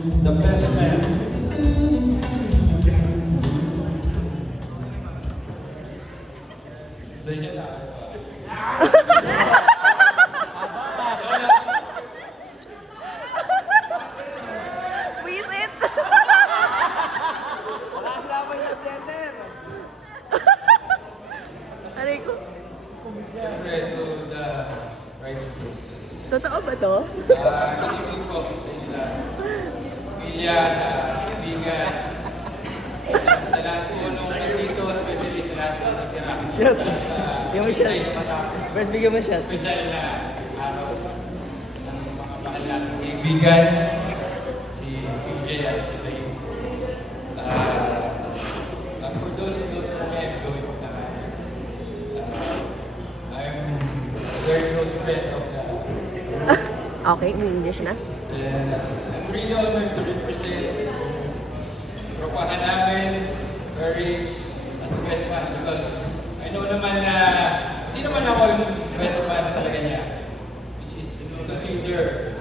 the best man. Pasensya na. Visit! Wala sila pa yung blender. Aray ko. Siyempre, to the right group. Totoo ba to? Good evening po sa inyo lahat. Pilya, sa kaibigan, sa lahat po nung nandito, especially sa lahat po nagtira. Shot. Bigyan mo shot. First, bigyan mo shot. Special na araw ng mga mahal nating kaibigan, si PJ at si Zayn. For those who don't know me, I'm going to I'm a very close friend of the Okay, may English na. And I'm really honored to represent tropahan namin, Courage, as the best man because I know naman na hindi naman ako yung best man talaga niya. Which is to consider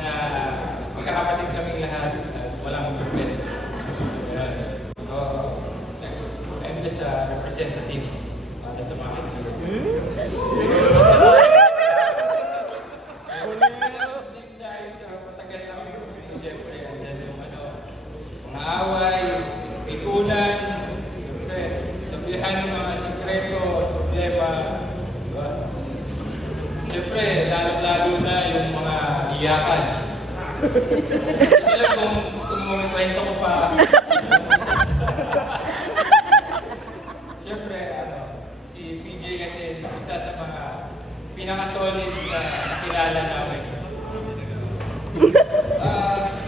na magkakapatid kaming lahat at walang best. So, I'm just a representative para sa mga kaibigan. Dahil sa matagal namin, siyempre, andyan yung mga away, pikulan, siyempre, sabihan ng mga sikreto, problema, diba? Siyempre, lalo na yung mga iyakan. Hindi lang kung gusto mo kwento ko pa. Siyempre, si PJ kasi isa sa mga pinaka-solid na nakilala namin.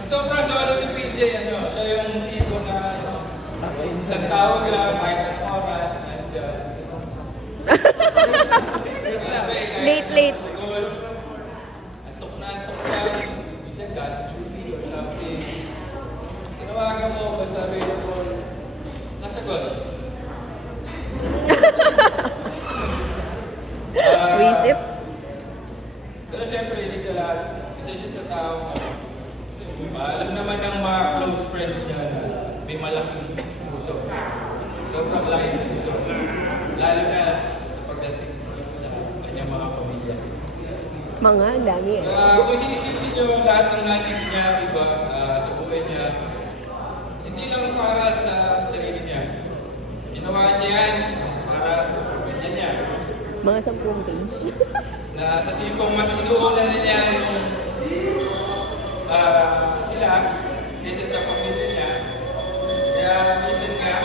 Sobrang solid ni PJ, siya yung tipo na isang tao kailangan kahit anong oras, nandiyan. Late. Antok na, minsan God duty or something. Tinawagan mo, basta available, nasagot. Visit? Pero syempre, hindi sa lahat. Isa siya sa tao. Alam naman ng mga close friends niya na may malaking puso. Sobrang laki ng puso. Lalo na sa pagdating sa kanyang mga pamilya. Mga, ang dami eh. Kung sinisipin niyo lahat ng natin niya, diba, sa buhay niya, hindi lang para sa sarili niya. Ginawa niya yan para sa pamilya niya. Mga 10 page. Na sa tipong mas inuuna na niya yung sila kaysa sa pamilya niya. Kaya minsan nga,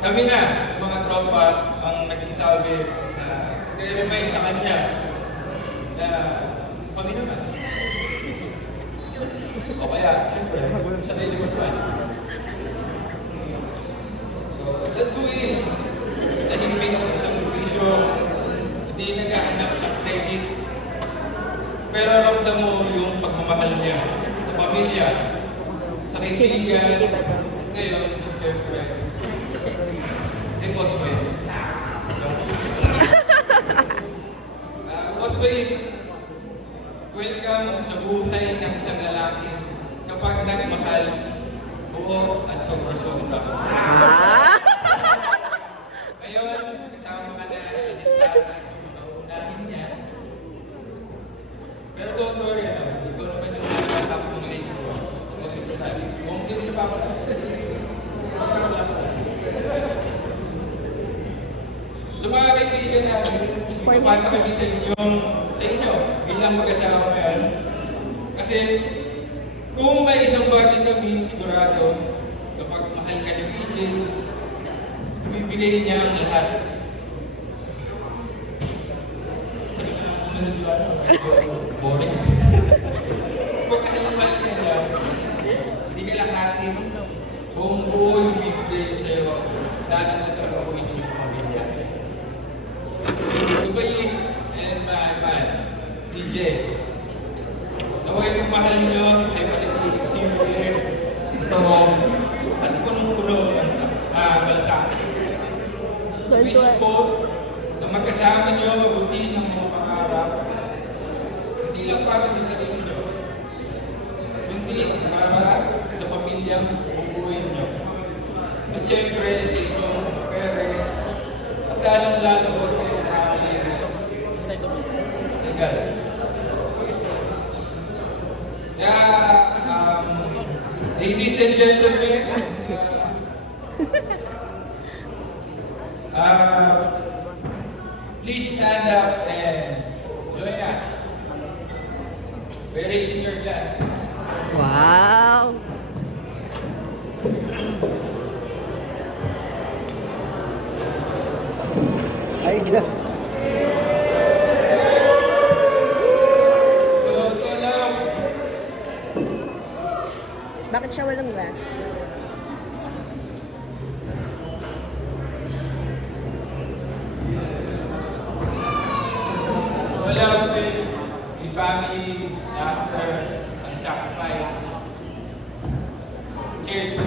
kami na, mga tropa, ang nagsisabi na nag-remind sa kanya na kami naman. O kaya, siyempre, sa kayo naman. So, that's who is. Tahimik sa isang bisyo, hindi naghahanap ng credit. Pero ramdam mo yung pagmamahal niya sa pamilya, sa kaibigan. Ngayon, siyempre, Boss Boy. Boss Boy, welcome sa buhay ng isang lalaki kapag nagmahal, buo at sobra-sobra. Ngayon, kasama ka na sa listahan ng mga unahin niya. Pero don't worry, ikaw naman yung nasa top ng list mo. Ako super tabi. Kung hindi mo siya papalit, so mga kaibigan natin, ipapata kami sa inyo bilang mag-asawa ngayon. Kasi kung may isang bagay kami sigurado, kapag mahal ka ni PJ, bibigay niya ang lahat. Boring. Kapag mahal ka niya, hindi ka lang natin buong buo yung bibigay sa'yo, lalo na sa buhay niyo yung pamilya. Dubai and man, PJ. Naway kung mahal niyo, ay matitinig simple, totoo, at punong-puno ng malasakit. Wish ko na magkasama niyo mabuti ng mga pangarap, hindi lang para sa sarili niyo, kundi para sa pamilyang bubuin nyo. At syempre, sa inyong parents, at lalong-lalo po sa inyong family. Legal. Ladies and gentlemen, please stand up and join us by raising your glass. Wow! Ay, glass. So, ito lang. Bakit siya walang glass? Wala ko yung family after ang sacrifice. Cheers.